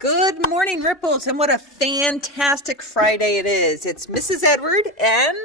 Good morning, Ripples, and what a fantastic Friday it is. It's Mrs. Edward and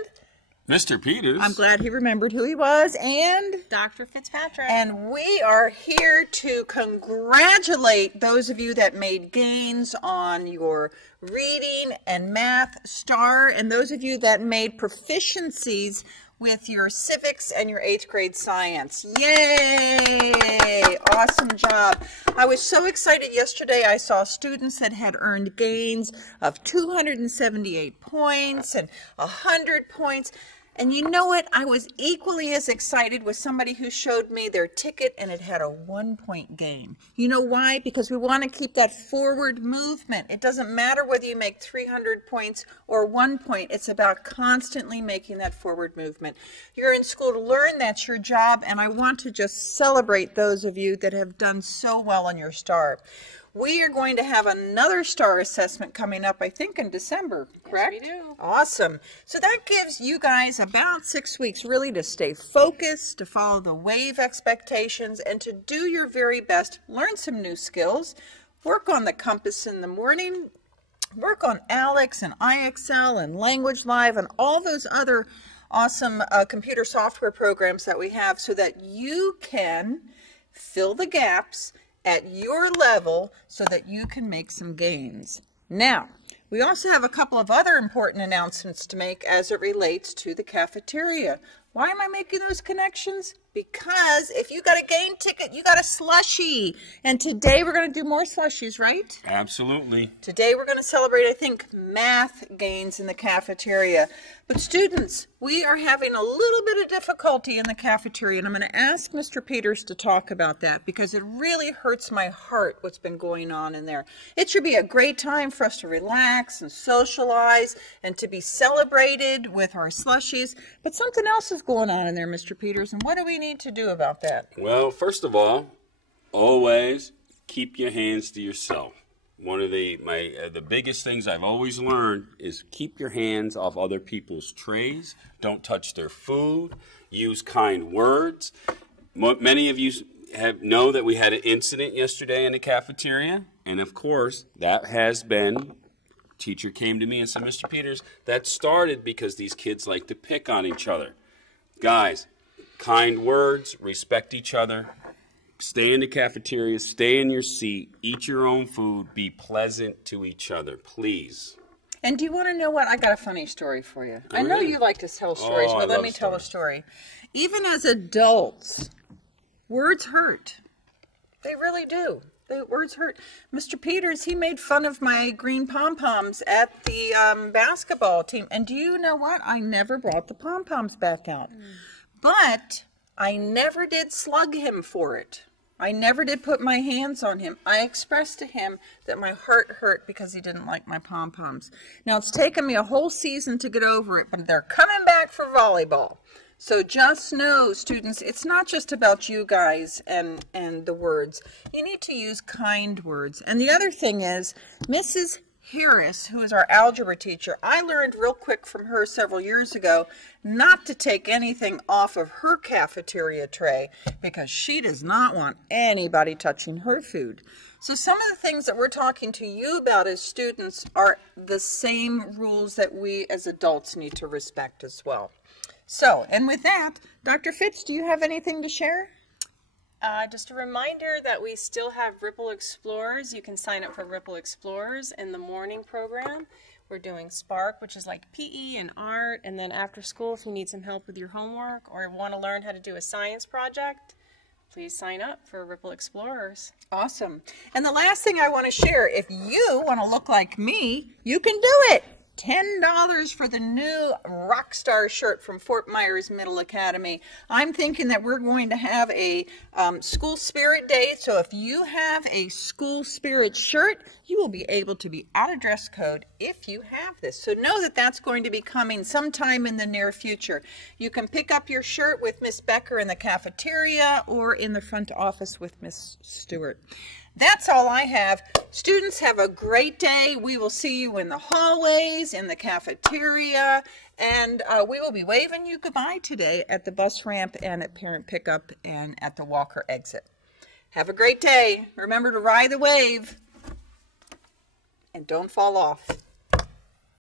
Mr. Peters. I'm glad he remembered who he was, and Dr. Fitzpatrick. And we are here to congratulate those of you that made gains on your reading and math star, and those of you that made proficiencies with your civics and your 8th grade science. Yay! Awesome job. I was so excited yesterday. I saw students that had earned gains of 278 points and 100 points. And you know what? I was equally as excited with somebody who showed me their ticket and it had a 1-point gain. You know why? Because we want to keep that forward movement. It doesn't matter whether you make 300 points or 1 point. It's about constantly making that forward movement. You're in school to learn. That's your job. And I want to just celebrate those of you that have done so well on your STAR. We are going to have another STAR assessment coming up, I think, in December, correct? Yes, we do. Awesome. So that gives you guys about 6 weeks really to stay focused, to follow the WAVE expectations, and to do your very best, learn some new skills, work on the compass in the morning, work on Alex and IXL and Language Live and all those other awesome computer software programs that we have so that you can fill the gaps at your level so that you can make some gains. Now, we also have a couple of other important announcements to make as it relates to the cafeteria. Why am I making those connections? Because if you got a gain ticket, you got a slushie. And today we're going to do more slushies, right? Absolutely. Today we're going to celebrate, I think, math gains in the cafeteria. But students, we are having a little bit of difficulty in the cafeteria, and I'm going to ask Mr. Peters to talk about that because it really hurts my heart what's been going on in there. It should be a great time for us to relax and socialize and to be celebrated with our slushies. But something else is going on in there, Mr. Peters, and what do we need to do about that? Well, first of all, always keep your hands to yourself. One of the biggest things I've always learned is keep your hands off other people's trays. Don't touch their food. Use kind words. Many of you know that we had an incident yesterday in the cafeteria, and of course that has been. Teacher came to me and said, "Mr. Peters, that started because these kids like to pick on each other." Guys, kind words, respect each other. Stay in the cafeteria, stay in your seat, eat your own food, be pleasant to each other, please. And do you want to know what? I got a funny story for you. I know you like to tell stories, but let me tell a story. Even as adults, words hurt. They really do. Words hurt. Mr. Peters, he made fun of my green pom-poms at the basketball team. And do you know what? I never brought the pom-poms back out. But I never did slug him for it. I never did put my hands on him. I expressed to him that my heart hurt because he didn't like my pom-poms. Now, it's taken me a whole season to get over it, but they're coming back for volleyball. So just know, students, it's not just about you guys and the words. You need to use kind words. And the other thing is, Mrs. Harris, who is our algebra teacher, I learned real quick from her several years ago not to take anything off of her cafeteria tray because she does not want anybody touching her food. So some of the things that we're talking to you about as students are the same rules that we as adults need to respect as well. So, and with that, Dr. Fitz, do you have anything to share? Just a reminder that we still have Ripple Explorers. You can sign up for Ripple Explorers in the morning program. We're doing Spark, which is like PE and art, and then after school, if you need some help with your homework or want to learn how to do a science project, please sign up for Ripple Explorers. Awesome. And the last thing I want to share, if you want to look like me, you can do it. $10 for the new Rockstar shirt from Fort Myers Middle Academy. I'm thinking that we're going to have a school spirit day. So if you have a school spirit shirt, you will be able to be out of dress code if you have this. So know that that's going to be coming sometime in the near future. You can pick up your shirt with Miss Becker in the cafeteria or in the front office with Miss Stewart. That's all I have. Students, have a great day. We will see you in the hallways, in the cafeteria, and we will be waving you goodbye today at the bus ramp and at parent pickup and at the Walker exit. Have a great day. Remember to ride the wave. and don't fall off.